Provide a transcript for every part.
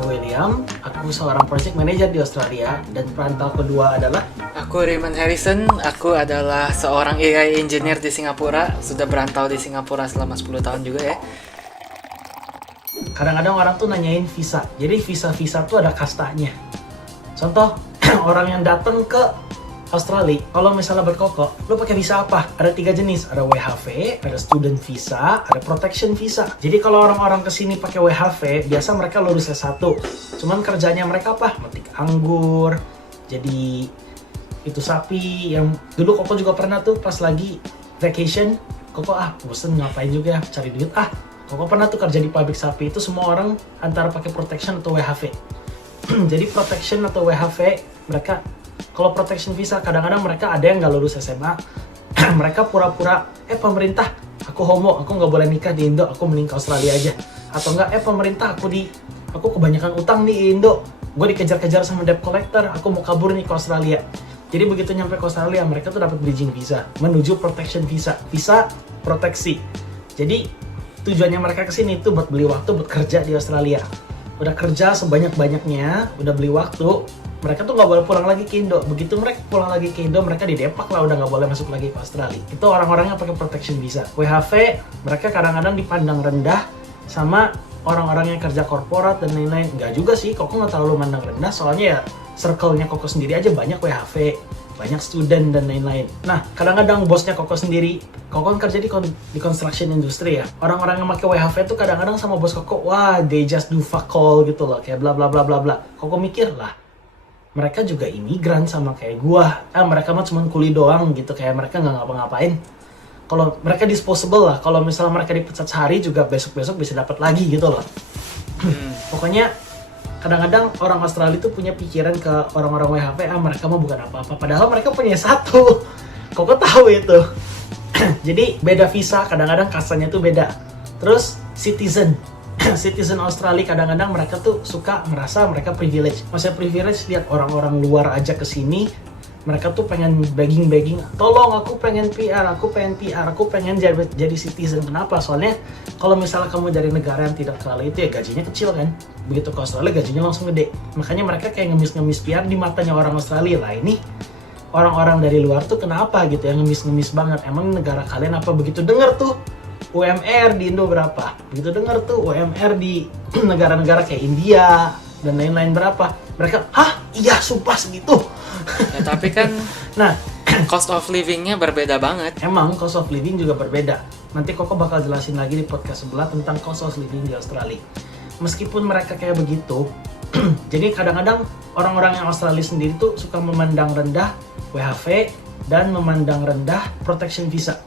Aku William, aku seorang project manager di Australia dan perantau kedua adalah Aku Raymond Harrison, aku adalah seorang AI engineer di Singapura. Sudah berantau di Singapura selama 10 tahun juga ya. kadang-kadang orang tuh nanyain visa. Jadi visa tuh ada kastanya. Contoh, orang yang datang ke Australia, kalau misalnya berkokok, lo pakai visa apa? Ada 3 jenis, ada WHV, ada student visa, ada protection visa. Jadi kalau orang-orang kesini pakai WHV, biasa mereka lulus S1. Cuman kerjanya mereka apa? Metik anggur, jadi itu sapi. Yang dulu Koko juga pernah tuh pas lagi vacation, Koko bosen ngapain juga ya, cari duit. Koko pernah tuh kerja di pabrik sapi. Itu semua orang antara pakai protection atau WHV. Jadi protection atau WHV, mereka kalau protection visa kadang-kadang mereka ada yang nggak lulus SMA. Mereka pura-pura pemerintah, aku homo, aku nggak boleh nikah di Indo, aku mending ke Australia aja. Atau enggak, pemerintah, aku kebanyakan utang di Indo, gue dikejar-kejar sama debt collector, aku mau kabur nih ke Australia. Jadi begitu nyampe ke Australia, mereka tuh dapat bridging visa menuju protection visa, visa proteksi. Jadi tujuannya mereka kesini tuh buat beli waktu buat kerja di Australia. Udah kerja sebanyak-banyaknya, udah beli waktu, mereka tuh nggak boleh pulang lagi ke Indo. Begitu mereka pulang lagi ke Indo, mereka didepak lah, udah nggak boleh masuk lagi ke Australia. Itu orang-orang yang pakai protection visa. WHV, mereka kadang-kadang dipandang rendah sama orang-orang yang kerja korporat dan lain-lain. Nggak juga sih, Koko nggak terlalu mandang rendah, soalnya ya circle-nya Koko sendiri aja banyak WHV, banyak student dan lain-lain. Nah, kadang-kadang bosnya Koko sendiri, Koko kan kerja di construction industry ya. Orang-orang yang pakai WHV tuh kadang-kadang sama bos Koko, wah, they just do fuck all gitu loh, kayak bla bla bla bla bla. Koko mikir lah, mereka juga imigran sama kayak gua. Mereka mah cuma kuli doang gitu, kayak mereka nggak ngapa-ngapain. Kalau mereka disposable lah, kalau misalnya mereka dipecat sehari juga besok-besok bisa dapat lagi gitu loh. Pokoknya kadang-kadang orang Australia itu punya pikiran ke orang-orang WHV, mereka mah bukan apa-apa. Padahal mereka punya satu. Koko tahu itu. Jadi beda visa, kadang-kadang kastanya tuh beda. Terus citizen Australia kadang-kadang mereka tuh suka merasa mereka privilege. Maksudnya privilege, lihat orang-orang luar aja kesini, mereka tuh pengen begging, tolong aku pengen PR, aku pengen jadi citizen. Kenapa? Soalnya kalau misalnya kamu dari negara yang tidak terlalu itu ya gajinya kecil kan. Begitu ke Australia gajinya langsung gede. Makanya mereka kayak ngemis-ngemis PR di matanya orang Australia lah. Ini orang-orang dari luar tuh kenapa gitu ya, ngemis-ngemis banget. Emang negara kalian apa? Begitu denger tuh UMR di Indo berapa? Begitu denger tuh UMR di negara-negara kayak India dan lain-lain berapa? Mereka, iya sumpah segitu. Ya, tapi kan Nah, cost of living-nya berbeda banget. emang cost of living juga berbeda. Nanti Koko bakal jelasin lagi di podcast sebelah tentang cost of living di Australia. Meskipun mereka kayak begitu, jadi kadang-kadang orang-orang yang Australia sendiri tuh suka memandang rendah WHV dan memandang rendah protection visa.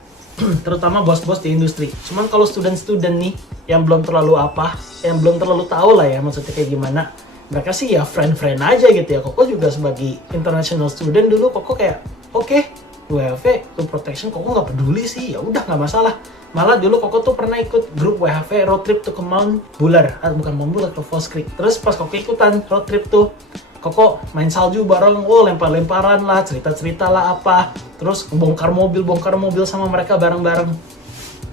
Terutama bos-bos di industri. Cuman kalau student-student nih yang belum terlalu yang belum terlalu tahu lah ya maksudnya kayak gimana, mereka sih ya friend-friend aja gitu ya. Koko juga sebagai international student dulu, Koko kayak oke, WHV to protection, Koko nggak peduli sih, ya udah nggak masalah. Malah dulu Koko tuh pernah ikut grup WHV road trip tuh ke Mount Buller, bukan Mount Buller, ke Falls Creek. Terus pas Koko ikutan road trip tuh, Koko main salju bareng, lempar-lemparan lah, cerita-cerita lah apa. Terus bongkar mobil sama mereka bareng-bareng.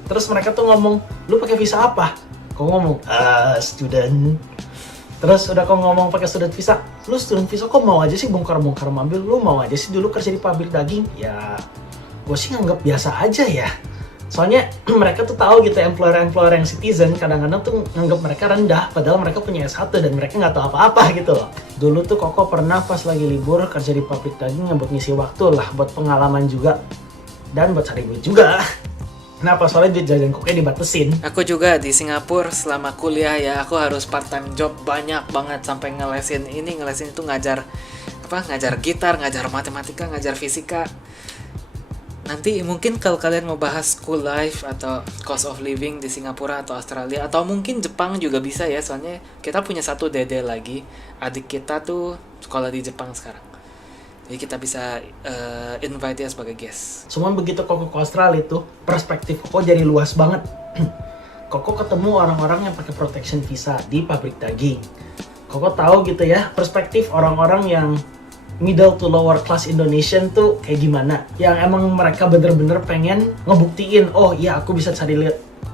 Terus mereka tuh ngomong, lu pakai visa apa? Koko ngomong, student. Terus udah kok ngomong pakai student visa, lu student visa kok mau aja sih bongkar-bongkar mobil, lu mau aja sih dulu kerja di pabrik daging? Ya, gue sih nganggap biasa aja ya. Soalnya mereka tuh tahu gitu, employer yang citizen kadang-kadang tuh nganggap mereka rendah, padahal mereka punya S1 dan mereka nggak tahu apa-apa gitu loh. Dulu tuh Koko pernah pas lagi libur kerja di pabrik daging buat ngisi waktu lah, buat pengalaman juga dan buat cari duit juga. Kenapa? Soalnya duit jajan Koko dibatesin. Aku juga di Singapura selama kuliah ya, aku harus part-time job banyak banget sampai ngelesin itu ngajar gitar, ngajar matematika, ngajar fisika. Nanti mungkin kalau kalian mau bahas school life atau cost of living di Singapura atau Australia atau mungkin Jepang juga bisa ya, soalnya kita punya satu dede lagi, adik kita tuh sekolah di Jepang sekarang. Jadi kita bisa invite dia sebagai guest. Cuman begitu Koko ke Australia tuh, perspektif Koko jadi luas banget. Koko ketemu orang-orang yang pakai protection visa di pabrik daging. Koko tahu gitu ya, perspektif orang-orang yang middle to lower class Indonesian tuh kayak gimana. Yang emang mereka bener-bener pengen ngebuktiin, oh iya aku bisa cari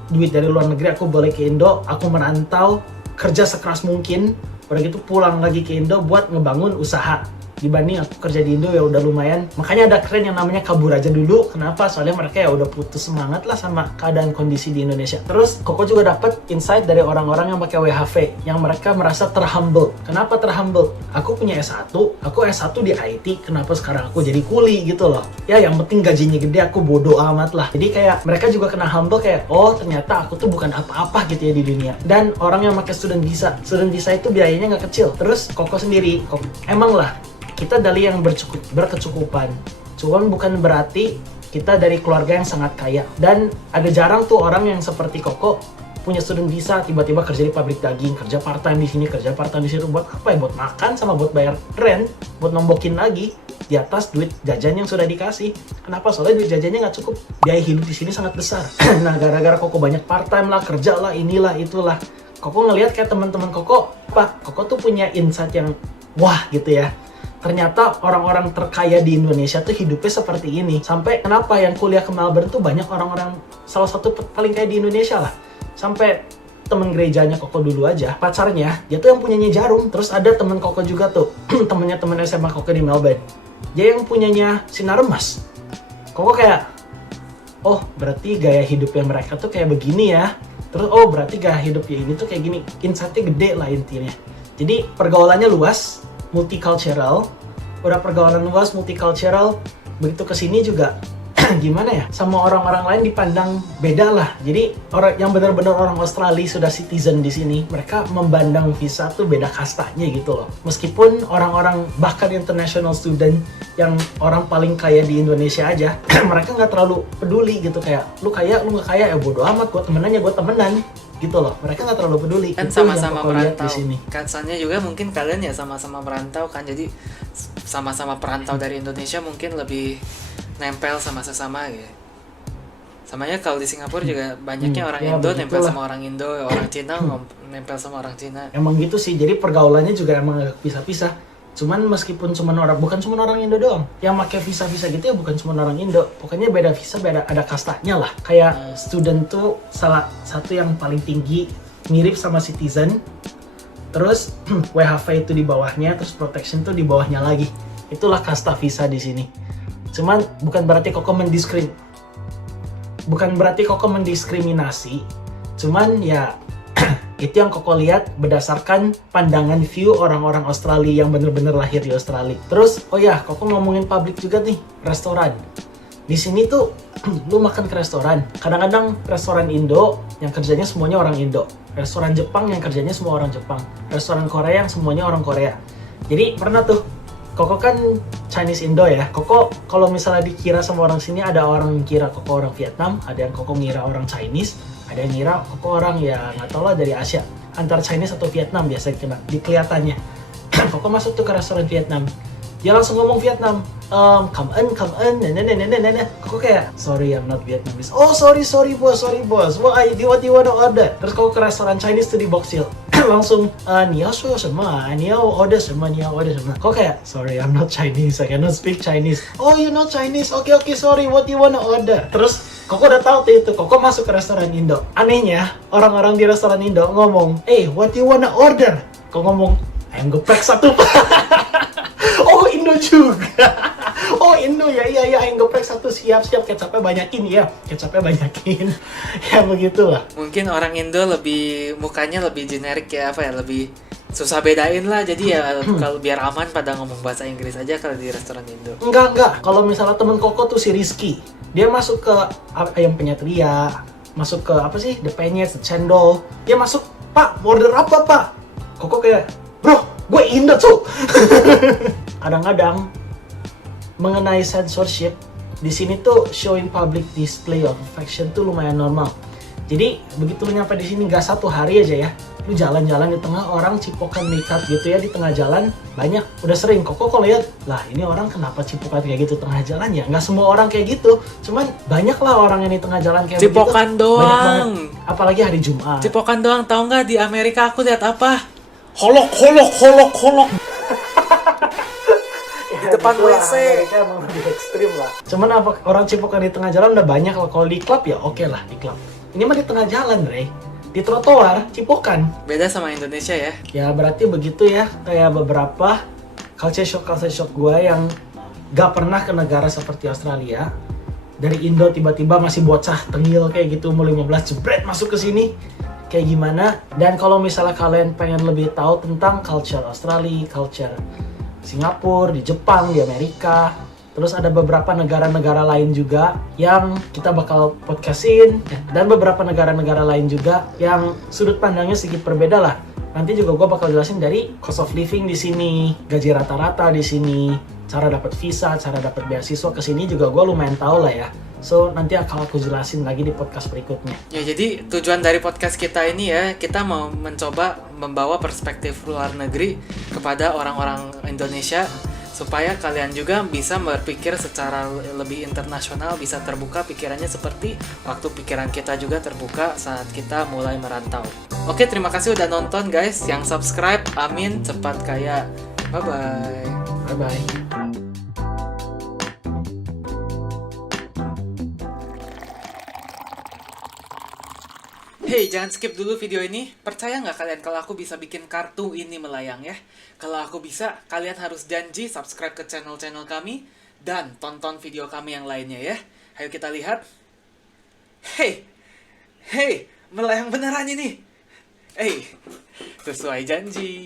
duit dari luar negeri, aku boleh ke Indo, aku merantau, kerja sekeras mungkin, Udah gitu pulang lagi ke Indo buat ngebangun usaha. Dibanding aku kerja di Indo ya udah lumayan. Makanya ada keren yang namanya kabur aja dulu. Kenapa? Soalnya mereka ya udah putus semangat lah sama keadaan kondisi di Indonesia. Terus Koko juga dapat insight dari orang-orang yang pakai WHV, yang mereka merasa terhumble. Kenapa terhumble? Aku punya S1, aku S1 di IT, kenapa sekarang aku jadi kuli gitu loh. Ya yang penting gajinya gede, aku bodoh amat lah. Jadi kayak mereka juga kena humble kayak, oh ternyata aku tuh bukan apa-apa gitu ya di dunia. Dan orang yang pakai student visa itu biayanya nggak kecil. Terus Koko sendiri, emang lah kita dari yang berkecukupan, cuman bukan berarti kita dari keluarga yang sangat kaya. Dan ada jarang tuh orang yang seperti Koko punya student visa tiba-tiba kerja di pabrik daging, kerja part time di sini, kerja part time di situ. Buat apa ya? Buat makan sama buat bayar rent, buat nombokin lagi di atas duit jajan yang sudah dikasih. Kenapa? Soalnya duit jajannya nggak cukup. Biaya hidup di sini sangat besar. Nah, gara-gara Koko banyak part time lah, kerja lah, inilah itulah, Koko ngelihat kayak teman-teman Koko, Koko tuh punya insight yang wah gitu ya. Ternyata orang-orang terkaya di Indonesia tuh hidupnya seperti ini. Sampai kenapa yang kuliah ke Melbourne tuh banyak orang-orang, salah satu paling kaya di Indonesia lah. Sampai temen gerejanya Koko dulu aja, pacarnya, dia tuh yang punyanya Jarum. Terus ada temen Koko juga tuh, temennya temen SMA Koko di Melbourne, dia yang punyanya Sinar Emas. Koko kayak, oh berarti gaya hidupnya mereka tuh kayak begini ya. Terus oh berarti gaya hidupnya ini tuh kayak gini. Insight-nya gede lah intinya. Jadi pergaulannya luas, multicultural. Udah pergaulan luas, multicultural, begitu kesini juga gimana ya, sama orang-orang lain dipandang beda lah. Jadi orang yang benar-benar orang Australia sudah citizen di sini, mereka memandang visa tuh beda kastanya gitu loh. Meskipun orang-orang bahkan international student yang orang paling kaya di Indonesia aja mereka nggak terlalu peduli gitu, kayak lu kaya lu nggak kaya ya bodo amat, gue temenannya gue temenan gitu loh. Mereka nggak terlalu peduli. Kan sama-sama merantau di sini. Kesannya juga mungkin kalian ya sama-sama merantau kan, jadi sama-sama perantau dari Indonesia mungkin lebih nempel sama sesama gitu. Samanya kalau di Singapura juga banyaknya orang ya, Indo nempel begitulah. sama orang Indo, orang Cina nempel sama orang Cina. Emang gitu sih, jadi pergaulannya juga emang agak pisah-pisah. Cuman meskipun bukan cuma orang Indo doang yang pakai visa-visa gitu ya, bukan cuma orang Indo. Pokoknya beda visa, beda ada kastanya lah. Kayak student tuh salah satu yang paling tinggi, mirip sama citizen. Terus WHV itu di bawahnya, terus protection tuh di bawahnya lagi. Itulah kasta visa di sini. Cuman bukan berarti Koko mendiskriminasi. Cuman ya itu yang Koko lihat berdasarkan pandangan view orang-orang Australia yang bener-bener lahir di Australia. Terus, oh ya, Koko ngomongin publik juga nih, restoran. Di sini tuh, lu makan ke restoran. Kadang-kadang restoran Indo yang kerjanya semuanya orang Indo. Restoran Jepang yang kerjanya semua orang Jepang. Restoran Korea yang semuanya orang Korea. Jadi pernah tuh, Koko kan Chinese Indo ya. Koko kalau misalnya dikira sama orang sini, ada orang kira Koko orang Vietnam, ada yang Koko ngira orang Chinese, ada yang ngira Koko orang ya nggak tau lah dari Asia, antara Chinese atau Vietnam biasa dikelihatannya. Koko masuk tuh ke restoran Vietnam, dia langsung ngomong Vietnam, come in, nenek. Koko kayak, sorry I'm not Vietnamese. Oh sorry boss. What do you wanna order? Terus Koko ke restoran Chinese tuh di Box Hill, langsung, 你要说什么啊？你要 order 什么？ Kok kayak, sorry I'm not Chinese, I cannot speak Chinese. Oh you're not Chinese, okay, sorry, what do you wanna order? Terus Koko udah tahu tuh itu, Koko masuk ke restoran Indo. Anehnya, orang-orang di restoran Indo ngomong, what do you wanna order? Kok ngomong, ayam geprek satu. Oh Indo juga. Oh Indo ya, iya ayam geprek satu, siap, kecapnya banyakin ya, ya begitulah. Mungkin orang Indo mukanya lebih generik ya, lebih susah bedain lah. Jadi ya kalau biar aman pada ngomong bahasa Inggris aja kalau di restoran Indo. Enggak. Kalau misalnya temen Koko tuh si Rizky, dia masuk ke ayam penyet Ria, masuk ke The Penyet, The Cendol. Dia masuk, Pak, order apa Pak? Koko kayak, bro, gue Indo tuh. Kadang-kadang mengenai censorship di sini tuh showing public display of affection tuh lumayan normal. Jadi begitu lu nyampe di sini nggak satu hari aja ya, lu jalan-jalan di tengah orang cipokan makeup gitu ya di tengah jalan banyak. Udah sering Koko lihat, lah ini orang kenapa cipokan kayak gitu tengah jalan ya? Nggak semua orang kayak gitu, cuman banyak lah orang yang di tengah jalan kayak cipokan begitu. Doang. Apalagi hari Jumat. Cipokan doang, tahu nggak di Amerika aku lihat apa? Holok. Di depan WC. Amerika emang lebih ekstrim lah. Cuman apa orang cipokan di tengah jalan udah banyak lah. Kalau di klub ya oke lah di klub. Ini mah di tengah jalan, Ray. Di di trotoar, cipokan. Beda sama Indonesia ya. Ya berarti begitu ya, kayak beberapa culture shock gue yang gak pernah ke negara seperti Australia. Dari Indo tiba-tiba masih bocah tengil kayak gitu, umur 15 jebret masuk ke sini. Kayak gimana? Dan kalau misalnya kalian pengen lebih tahu tentang culture Australia, culture Singapura, di Jepang, di Amerika, terus ada beberapa negara-negara lain juga yang kita bakal podcastin, dan beberapa negara-negara lain juga yang sudut pandangnya sedikit berbeda lah. Nanti juga gue bakal jelasin dari cost of living di sini, gaji rata-rata di sini, cara dapat visa, cara dapat beasiswa ke sini juga gue lumayan tahu lah ya. So nanti akan aku jelasin lagi di podcast berikutnya. Ya, jadi tujuan dari podcast kita ini ya, kita mau mencoba membawa perspektif luar negeri kepada orang-orang Indonesia supaya kalian juga bisa berpikir secara lebih internasional, bisa terbuka pikirannya seperti waktu pikiran kita juga terbuka saat kita mulai merantau. Oke, terima kasih udah nonton guys. Yang subscribe, amin, cepat kaya. Bye-bye. Bye-bye. Hey, jangan skip dulu video ini. Percaya nggak kalian kalau aku bisa bikin kartu ini melayang ya? Kalau aku bisa, kalian harus janji subscribe ke channel-channel kami dan tonton video kami yang lainnya ya. Ayo kita lihat. Hey, melayang beneran ini. Hey, sesuai janji.